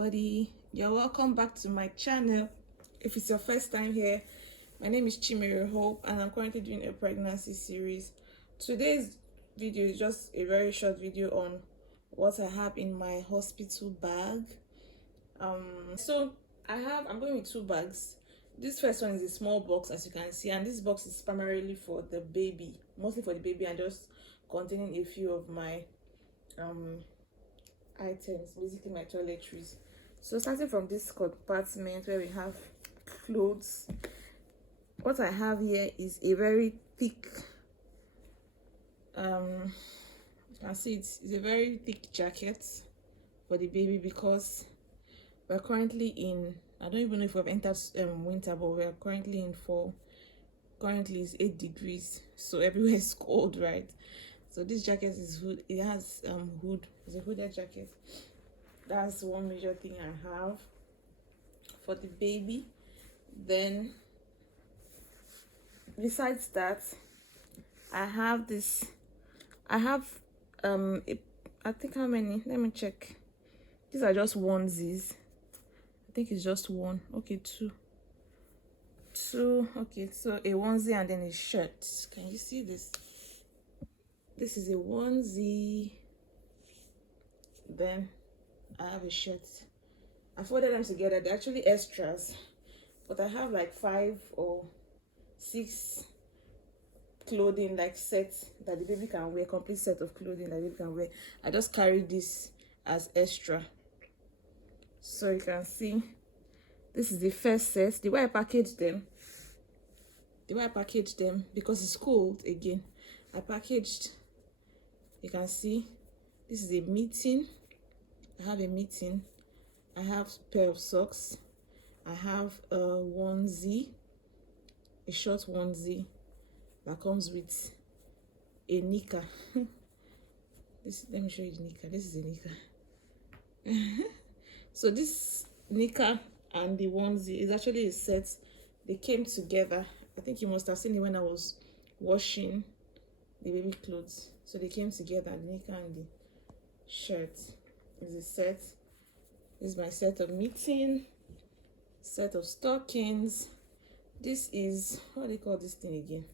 everybody, you're welcome back to my channel. If it's your first time here, my name is Chimereulukwu and I'm currently doing a pregnancy series. Today's video is just a very short video on what I have in my hospital bag. I'm going with two bags. This first one is a small box, as you can see, and this box is primarily for the baby, mostly for the baby, and just containing a few of my items, basically my toiletries. So starting from this compartment where we have clothes, what I have here is a very thick you can see it's a very thick jacket for the baby, because we're currently in, I don't even know if we've entered winter, but we're currently in fall. Currently it's 8 degrees, so everywhere is cold, right? So this jacket is hood. It has hood. It's a hooded jacket. That's one major thing I have for the baby. Then besides that, I have this. I have I think how many? Let me check. These are just onesies. I think it's just one. Okay, two. Okay, so a onesie and then a shirt. Can you see this? This is a onesie. Then I have a shirt. I folded them together. They're actually extras, but I have like 5 or 6 clothing like sets that the baby can wear, complete set of clothing that the baby can wear. I just carry this as extra. So you can see this is the first set. The way I packaged them, because it's cold again, I packaged, you can see this is a mitten. I have a mitten. I have a pair of socks. I have a onesie, a short onesie that comes with a knicker. Let me show you the knicker. This is a knicker. So this knicker and the onesie is actually a set. They came together. I think you must have seen it when I was washing the baby clothes. So they came together, the knicker and the shirt is a set. This is my set of mitten, set of stockings. This is, what do they call this thing again?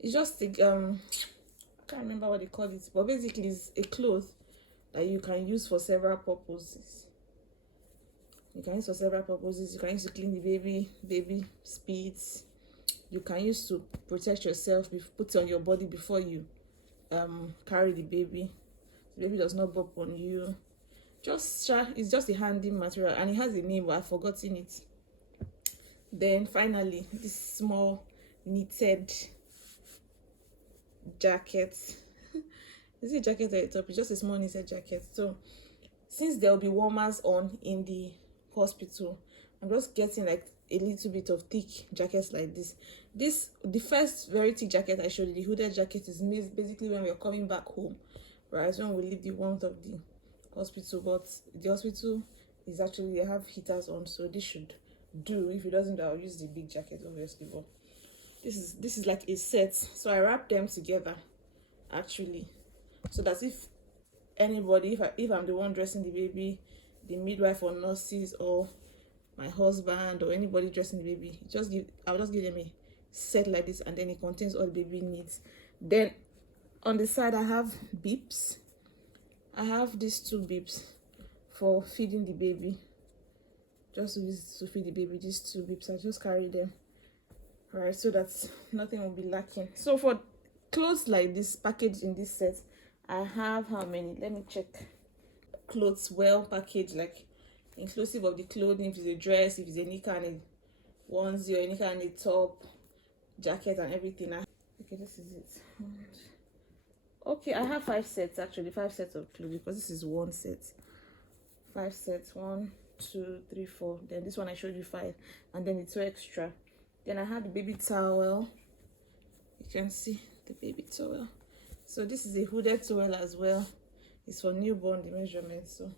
It's just a, I can't remember what they call it, but basically it's a cloth that you can use for several purposes. You can use for several purposes. You can use to clean the baby spits. You can use to protect yourself, put it on your body before you carry the baby. The baby does not bump on you. It's just a handy material, and it has a name, but I've forgotten it. Then finally, this small knitted jacket. Is it a jacket at the top? It's just a small knitted jacket. So since there will be warmers on in the hospital, I'm just getting like a little bit of thick jackets like this. The first very thick jacket I showed you, the hooded jacket, is basically when we're coming back home, right? When we leave the warmth of the hospital. But the hospital is actually, they have heaters on, so this should do. If it doesn't, I'll use the big jacket, obviously. But this is like a set, so I wrap them together actually, so that if anybody, if I'm the one dressing the baby, the midwife or nurses or my husband or anybody dressing the baby, I'll just give them a set like this, and then it contains all the baby needs. Then on the side I have beeps. I have these 2 beeps for feeding the baby, just to use to feed the baby. These 2 beeps, I just carry them, right, so that nothing will be lacking. So for clothes like this packaged in this set, I have how many? Let me check. Clothes well packaged, like inclusive of the clothing, if it's a dress, if it's a knicker and a onesie, or a knicker and a top, jacket and everything. Okay, this is it. Okay, I have 5 sets actually, 5 sets of clothes, because this is one set. 5 sets, 1, 2, 3, 4. Then this one I showed you 5, and then it's 2 extra. Then I have the baby towel. You can see the baby towel. So this is a hooded towel as well. It's for newborn, the measurement. So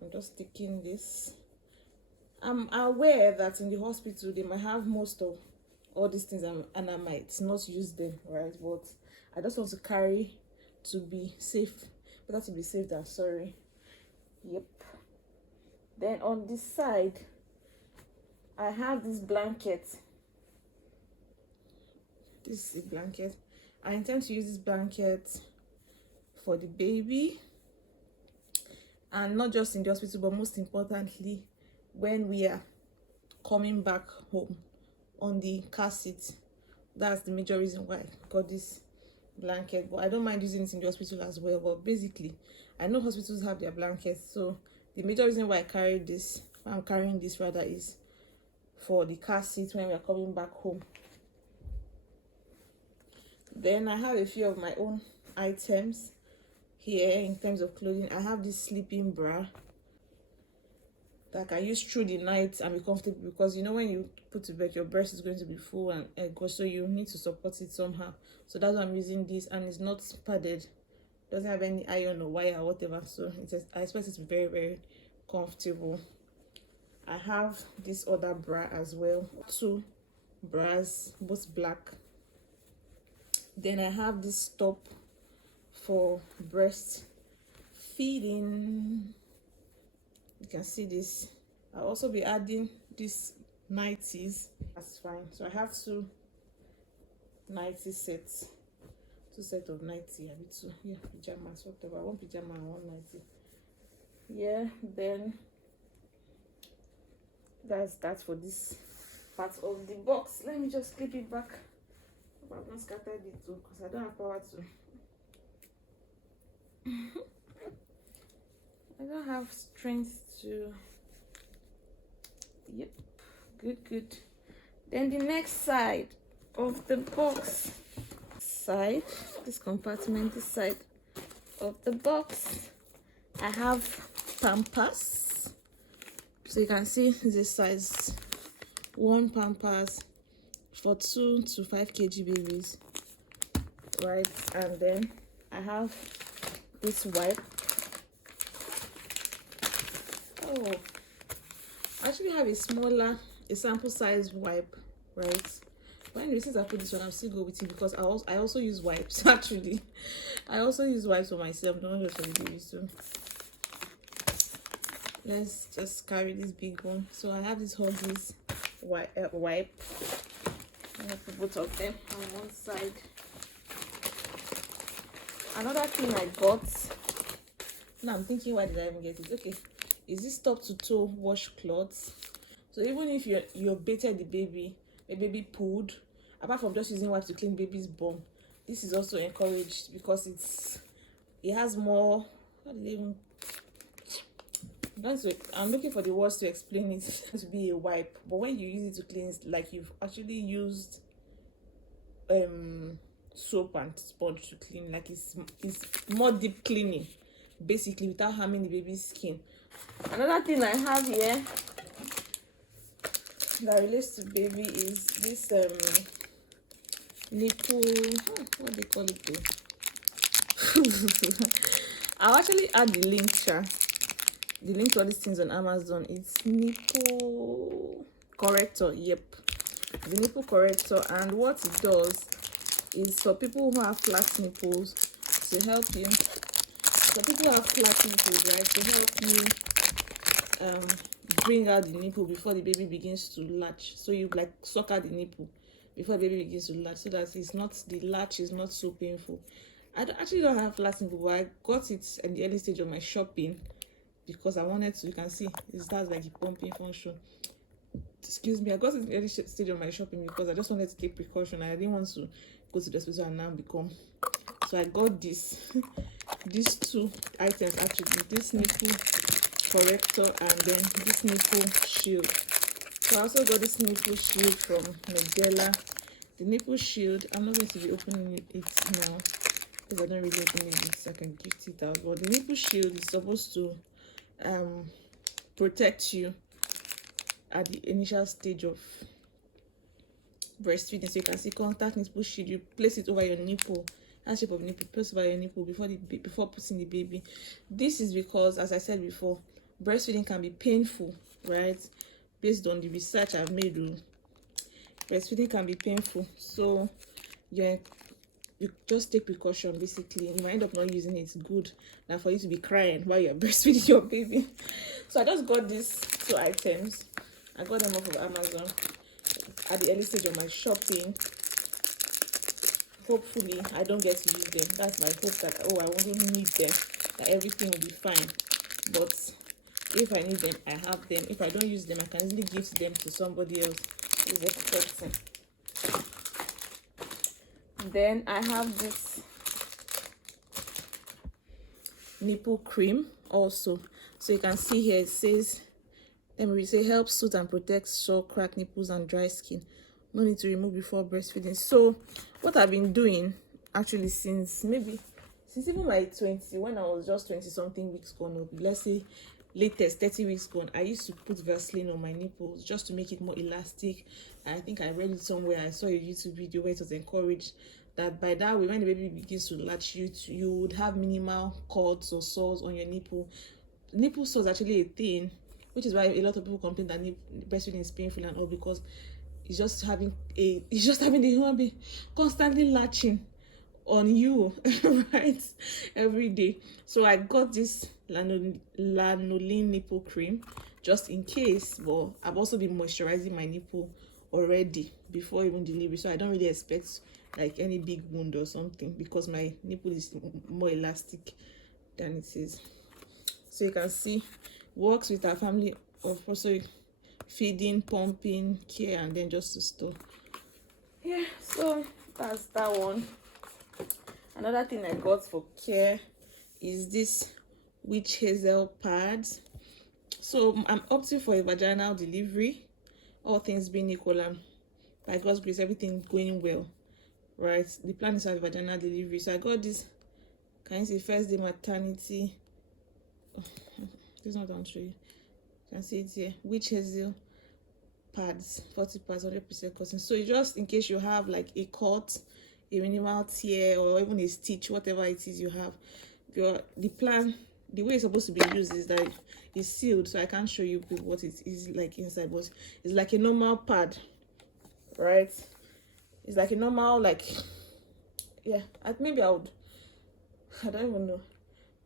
I'm just taking this. I'm aware that in the hospital they might have most of all these things, and I might not use them, right? But I just want to carry to be safe. Better to be safe than sorry. Yep. Then on this side, I have this blanket. This is a blanket. I intend to use this blanket for the baby, and not just in the hospital, but most importantly when we are coming back home on the car seat. That's the major reason why I got this blanket, but I don't mind using it in the hospital as well. But basically, I know hospitals have their blankets, so the major reason why I'm carrying this rather, is for the car seat when we are coming back home. Then I have a few of my own items here in terms of clothing. I have this sleeping bra that I can use through the night and be comfortable, because you know when you put to bed, your breast is going to be full and so you need to support it somehow. So that's why I'm using this, and it's not padded, doesn't have any iron or wire or whatever, so I expect it to be very, very comfortable. I have this other bra as well, 2 bras, both black. Then I have this top for breast feeding. You can see this. I'll also be adding this nighties. That's fine. So I have 2 nighty sets, 2 sets of nighty. I need 2, yeah, pajamas, whatever. 1 pajama and 1 nighty. Yeah, then that's that for this part of the box. Let me just clip it back. I've not scattered it too, because I don't have power to. I don't have strength to. Yep, good. Then the next side of the box, this compartment, this side of the box, I have Pampers. So you can see this size 1 Pampers for 2 to 5 kg babies, right? And then I have this wipe. Oh, I actually have a sample size wipe, right? But anyway, since I put this one, I'll still go with it, because I also use wipes. Actually, I also use wipes for myself, not just for the baby. So let's just carry this big one. So I have this Huggies wipe. I have to put both of them on one side. Another thing I got, now I'm thinking, why did I even get it? Okay, is this top to toe washcloths. So even if you baited the baby pooed, apart from just using wipes to clean baby's bum, this is also encouraged, because it has more, how do they even, I'm looking for the words to explain it to be a wipe, but when you use it to clean, it's like you've actually used soap and sponge to clean. Like it's more deep cleaning, basically, without harming the baby's skin. Another thing I have here that relates to baby is this nipple, what do they call it though? I'll actually add the link to all these things on Amazon. It's nipple corrector. Yep, the nipple corrector. And what it does is for people who have flat nipples, to help you. For people who have flat nipples, right, to help you bring out the nipple before the baby begins to latch. So you like suck out the nipple before the baby begins to latch, so that the latch is not so painful. I actually don't have flat nipple, but I got it in the early stage of my shopping, because I wanted to. You can see it starts like a pumping function. Excuse me, I got it in the early stage of my shopping because I just wanted to take precaution. I didn't want to go to the hospital and now become. So I got these 2 items actually, this nipple corrector and then this nipple shield. So I also got this nipple shield from Nigella. The nipple shield, I'm not going to be opening it now because I don't really open it, so I can gift it out. But the nipple shield is supposed to protect you at the initial stage of breastfeeding. So you can see contact nipple shield. You place it over your nipple, that shape of nipple, place over your nipple before putting the baby. This is because, as I said before, breastfeeding can be painful, right? Based on the research I've made, breastfeeding can be painful. So you're you just take precaution. Basically, you might end up not using it. It's good than for you to be crying while you're breastfeeding your baby. So I just got these 2 items. I got them off of Amazon at the early stage of my shopping. Hopefully I don't get to use them. That's my hope, that I won't need them, that everything will be fine. But if I need them, I have them. If I don't use them, I can easily give them to somebody else who's expecting. Then I have this nipple cream also. So you can see here, it says, let me say, helps soothe and protect sore, cracked nipples and dry skin. No need to remove before breastfeeding. So what I've been doing actually since even my 20, when I was just 20 something weeks gone, or let's say latest 30 weeks gone, I used to put Vaseline on my nipples just to make it more elastic. I think I read it somewhere, I saw a YouTube video where it was encouraged that by that way, when the baby begins to latch, you would have minimal cuts or sores on your nipple. Nipple sores actually a thing, which is why a lot of people complain that breastfeeding is painful and all, because it's just having the human being constantly latching on you right, every day. So I got this lanolin nipple cream just in case, but I've also been moisturizing my nipple already before even delivery, so I don't really expect like any big wound or something, because my nipple is more elastic than it is. So you can see, works with our family of also feeding, pumping, care, and then just to store. Yeah, so that's that one. Another thing I got for care is this witch hazel pads. So I'm opting for a vaginal delivery, all things being equal, and by God's grace everything going well, right? The plan is to have a vaginal delivery. So I got this, can you see, first day maternity, this is not on show you, can see it here, witch hazel pads, 40 pads, 100% cotton. So just in case you have like a cut, a minimal tear, or even a stitch, whatever it is you have, the plan, the way it's supposed to be used is that it's sealed, so I can't show you what it is like inside, but it's like a normal pad, right? It's like a normal, like, yeah, maybe I don't even know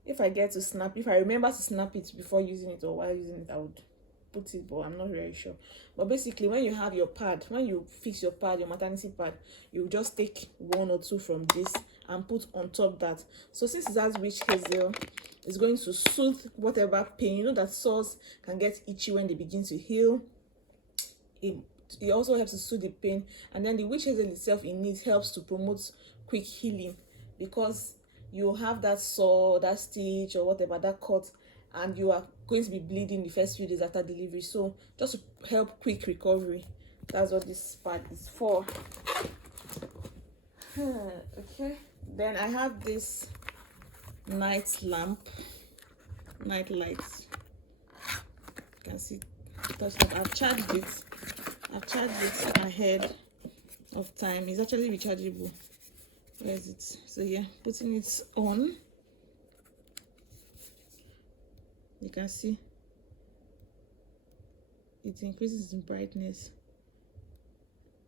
if I get to snap, if I remember to snap it before using it or while using it, I would put it, but I'm not very sure. But basically, when you have your pad, when you fix your pad, your maternity pad, you just take 1 or 2 from this and put on top that. So since it has witch hazel, it's going to soothe whatever pain. You know that sores can get itchy when they begin to heal. It also helps to soothe the pain, and then the witch hazel itself in it helps to promote quick healing, because you have that sore, that stitch, or whatever, that cut, and you are going to be bleeding the first few days after delivery. So just to help quick recovery, that's what this pad is for. Okay, then I have this night light. You can see, I've charged it ahead of time. It's actually rechargeable. Where is it? So yeah, putting it on, you can see it increases in brightness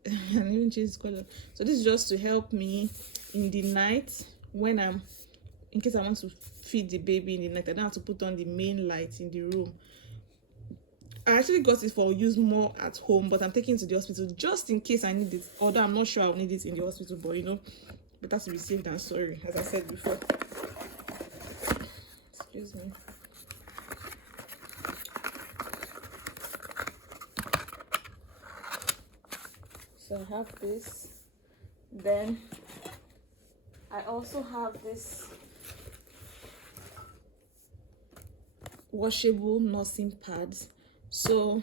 and even changes color. So this is just to help me in the night, when in case I want to feed the baby in the night, I don't have to put on the main light in the room. I actually got it for use more at home, but I'm taking it to the hospital just in case I need it, although I'm not sure I'll need it in the hospital, but you know, better to be safe than sorry, as I said before. Excuse me. So I have this. Then I also have this washable nursing pads. So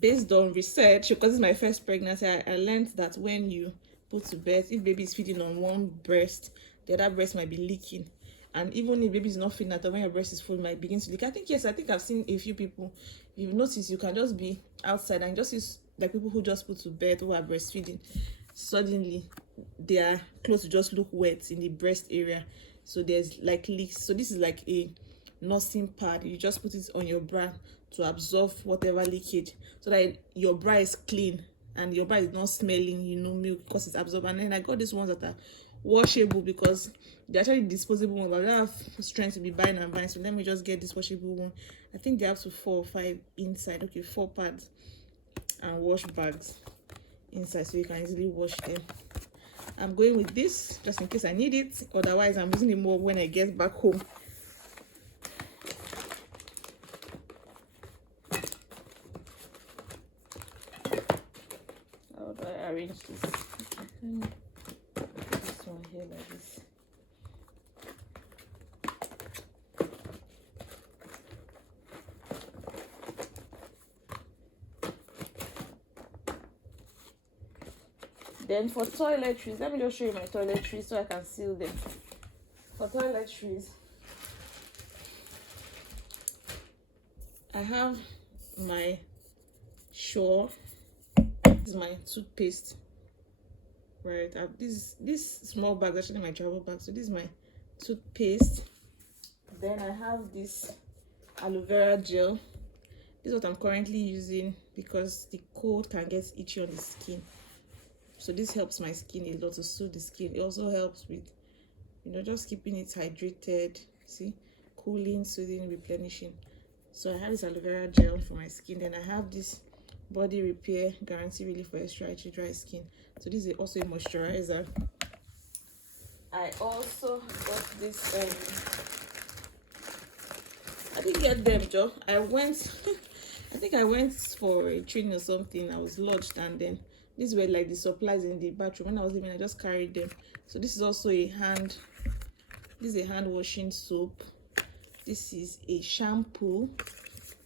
based on research, because it's my first pregnancy, I learned that when you put to bed, if baby is feeding on one breast, the other breast might be leaking. And even if baby is not feeding at all, when your breast is full, it might begin to leak. I think I've seen a few people, you've noticed, you can just be outside and just use, like, people who just put to bed, who are breastfeeding, suddenly their clothes just look wet in the breast area, so there's like leaks. So this is like a nursing pad. You just put it on your bra to absorb whatever leakage, so that your bra is clean and your body is not smelling, you know, milk, because it's absorbed. And then I got these ones that are washable, because they're actually disposable ones, but I don't have strength to be buying and buying, so let me just get this washable one. I think they have to 4 or 5 inside. Okay, 4 pads and wash bags inside, so you can easily wash them. I'm going with this just in case I need it, otherwise I'm using it more when I get back home. How do I arrange this? This one here like this. Then for toiletries, let me just show you my toiletries so I can seal them. For toiletries, I have my Sure. This is my toothpaste. Right, I have this small bag, actually my travel bag. So this is my toothpaste. Then I have this aloe vera gel. This is what I'm currently using because the cold can get itchy on the skin. So this helps my skin a lot to soothe the skin. It also helps with, you know, just keeping it hydrated. See, cooling, soothing, replenishing. So I have this aloe vera gel for my skin. Then I have this body repair guarantee relief for extra itchy dry skin. So this is also a moisturizer. I also got this. I didn't get them, Joe. I think I went for a training or something. I was lodged, and then these were like the supplies in the bathroom. When I was leaving, I just carried them. So this is also a hand washing soap. This is a shampoo.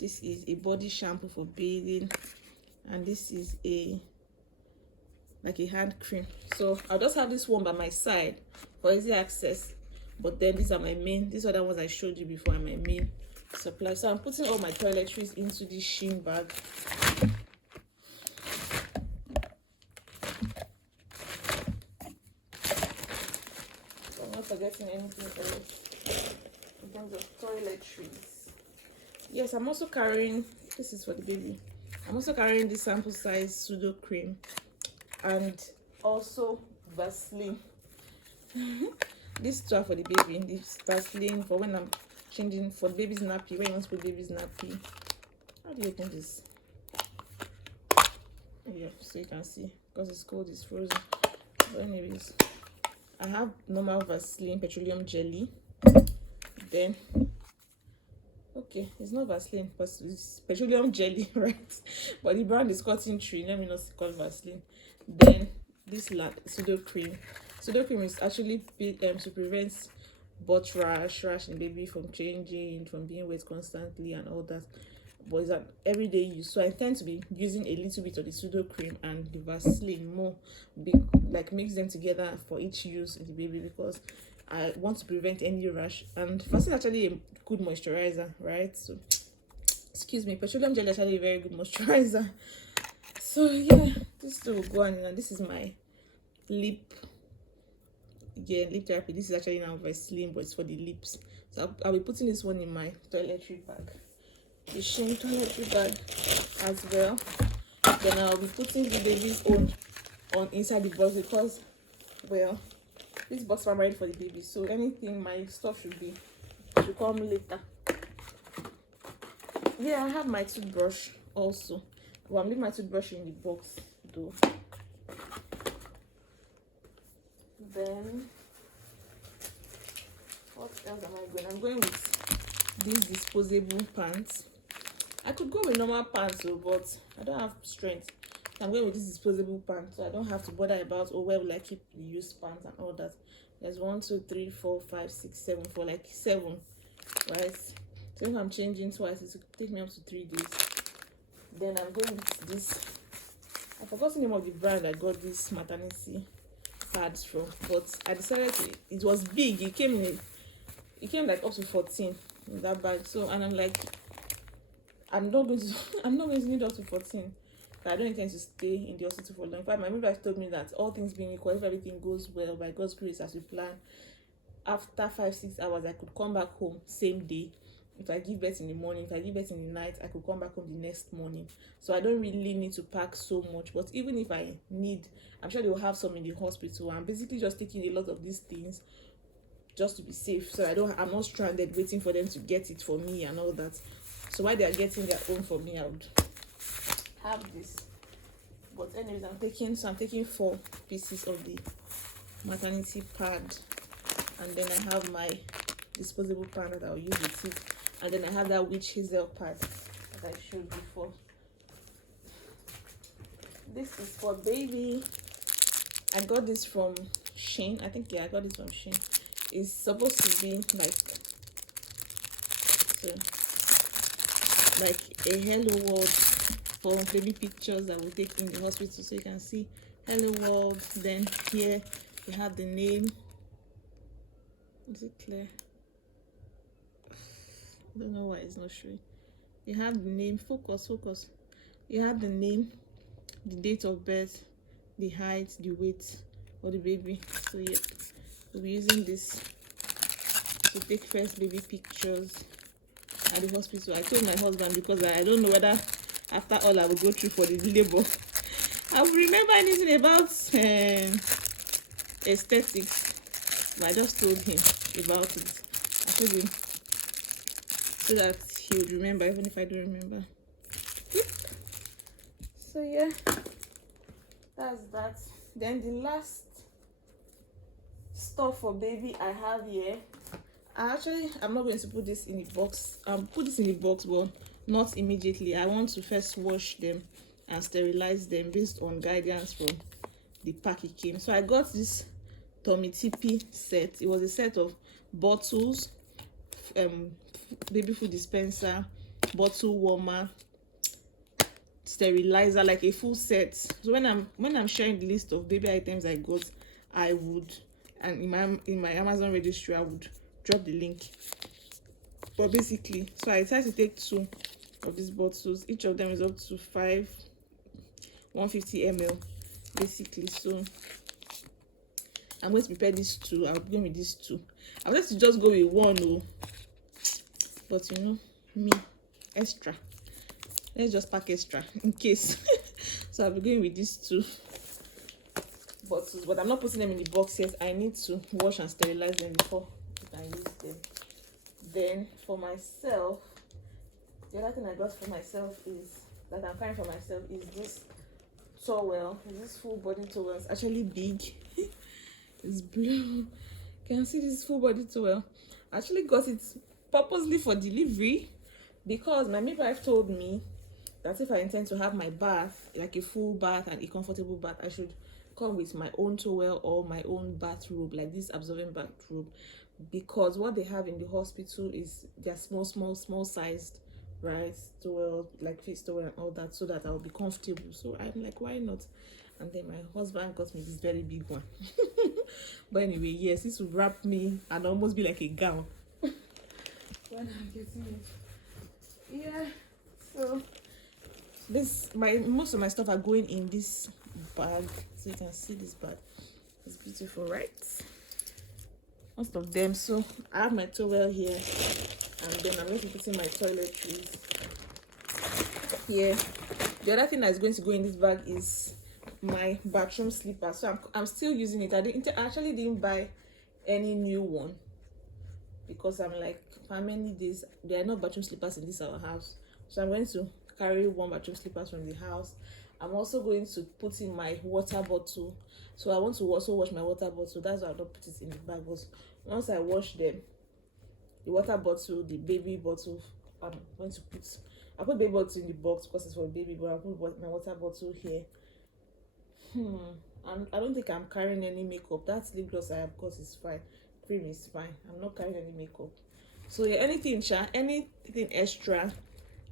This is a body shampoo for bathing, and this is like a hand cream. So I'll just have this one by my side for easy access, but then these are my main, these are the ones I showed you before, are my main supply. So I'm putting all my toiletries into this Shein bag. Forgetting anything else in terms of toiletries. Yes, I'm also carrying, this is for the baby, I'm also carrying this sample size pseudo cream and also Vaseline. This two are for the baby, this Vaseline for when I'm changing for the baby's nappy, when you want to put baby's nappy. How do you open this? Yeah, so you can see, because it's cold, it's frozen. But anyways, I have normal Vaseline petroleum jelly. Then, okay, it's not Vaseline, but it's petroleum jelly, right? But the brand is Cotton Tree. Let me not call Vaseline. Then this pseudo cream. Pseudo cream is actually to prevent butt rash in baby from changing, from being wet constantly, and all that. But it's an everyday use, so I tend to be using a little bit of the pseudo cream and the Vaseline more, like mix them together for each use in the baby, because I want to prevent any rash. And Vaseline is actually a good moisturizer, right? So excuse me, petroleum jelly is actually a very good moisturizer. So yeah, this will go on. And this is my lip therapy. This is actually now Vaseline, but it's for the lips. So I'll be putting this one in my toiletry bag, the Shein toiletry bag as well. Then I'll be putting the baby's own on inside the box, because, well, this box I'm ready for the baby, so anything, my stuff should come later. Yeah, I have my toothbrush also. Well, I'm leaving my toothbrush in the box though. Then what else am I going? I'm going with these disposable pants. I could go with normal pants though, but I don't have strength. I'm going with this disposable pants, so I don't have to bother about, oh, where will I keep the used pants and all that. There's 1, 2, 3, 4, 5, 6, 7 for like 7, right? So if I'm changing twice, it will take me up to 3 days. Then I'm going with this. I forgot the name of the brand I got this maternity pads from, but I decided it was big. It came like up to 14 in that bag. So, and I'm like, I'm not going to need up to 14. I don't intend to stay in the hospital for long. In fact, my midwife told me that all things being equal, if everything goes well by God's grace as we plan, after 5-6 hours I could come back home same day if I give birth in the morning, if I give birth in the night, I could come back home the next morning. So I don't really need to pack so much. But even if I need, I'm sure they will have some in the hospital. I'm basically just taking a lot of these things just to be safe, so I'm not stranded waiting for them to get it for me and all that. So while they are getting their own for me, I would have this. But anyways, I'm taking 4 pieces of the maternity pad, and then I have my disposable pad that I'll use with it, and then I have that witch hazel pad that I showed before. This is for baby. I got this from Shein. I think, yeah, I got this from Shein. It's supposed to be like a hello world for baby pictures that we take in the hospital. So you can see hello world. Then here you have the name. Is it clear? I don't know why it's not showing. You have the name. Focus. You have the name, the date of birth, the height, the weight of the baby. So yeah, we'll be using this to take first baby pictures at the hospital. I told my husband, because I don't know whether after all I will go through for the labor, I will remember anything about aesthetics. But I just told him about it. I told him so that he would remember, even if I don't remember. So yeah, that's that. Then the last stuff for baby I have here, I'm not going to put this in the box. Put this in the box, but not immediately. I want to first wash them and sterilize them based on guidance from the pack it came. So I got this tummy tippy set. It was a set of bottles, baby food dispenser, bottle warmer, sterilizer, like a full set. So when I'm sharing the list of baby items I got, I would, and in my Amazon registry, I would drop the link. But basically, so I decided to take 2 of these bottles. Each of them is up to 150 ml basically. So I'm going to prepare these 2. I'll begin with these 2. I wanted to just go with 1, but you know me, extra. Let's just pack extra in case. So I'll be going with these 2 bottles, but I'm not putting them in the box yet. I need to wash and sterilize them before I can use them. Then for myself, the other thing I got for myself is that I'm carrying for myself is this towel. This full body towel. It's actually big. It's blue. You can see this full body towel. I actually got it purposely for delivery because my midwife told me that if I intend to have my bath, like a full bath and a comfortable bath, I should come with my own towel or my own bathrobe, like this absorbent bathrobe, because what they have in the hospital is they're small sized, right, towel, like face towel and all that, so that I'll be comfortable. So I'm like, why not? And then my husband got me this very big one. But anyway, yes, this will wrap me and almost be like a gown when I'm getting it. Yeah, so most of my stuff are going in this bag. So you can see this bag. It's beautiful, right? Most of them. So I have my towel here, and then I'm going to be putting my toiletries here. The other thing that's going to go in this bag is my bathroom slipper. So I'm still using it. I actually didn't buy any new one because I'm like, how many days there are no bathroom slippers in this our house, so I'm going to carry 1 bathroom slippers from the house. I'm also going to put in my water bottle, so I want to also wash my water bottle. That's why I don't put it in the bag. But once I wash them, the water bottle, the baby bottle, I'm going to I put baby bottle in the box because it's for baby, but I put my water bottle here. I don't think I'm carrying any makeup. That lip gloss I have got is fine. Cream is fine. I'm not carrying any makeup. So yeah, anything extra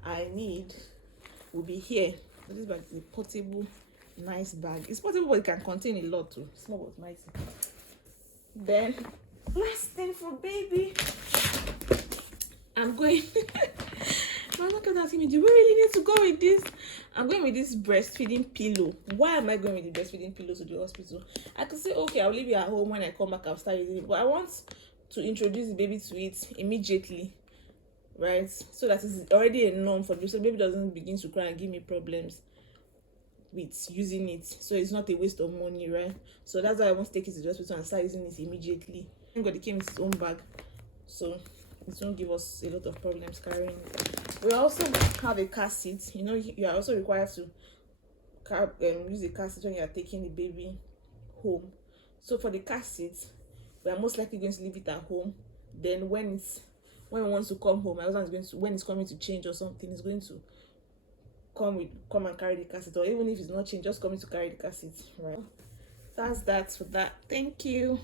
I need will be here. But this bag is a portable, nice bag. It's portable, but it can contain a lot too. Small but mighty. Then last thing for baby, I'm going. My mom kept asking me, do we really need to go with this? I'm going with this breastfeeding pillow. Why am I going with the breastfeeding pillow to the hospital? I could say, okay, I'll leave it at home. When I come back, I'll start using it. But I want to introduce the baby to it immediately. right? So that is already a norm for the baby, so the baby doesn't begin to cry and give me problems with using it. So it's not a waste of money, right? So that's why I want to take it to the hospital and start using it immediately. Thank God it came in its own bag, so it won't give us a lot of problems carrying it. We also have a car seat. You know, you are also required to use a car seat when you are taking the baby home. So for the car seat, we are most likely going to leave it at home. Then when we want to come home, my husband is going to, when it's coming to change or something, he's going to come and carry the car seat, or even if it's not changed, just coming to carry the car seat, right? That's that for that. Thank you.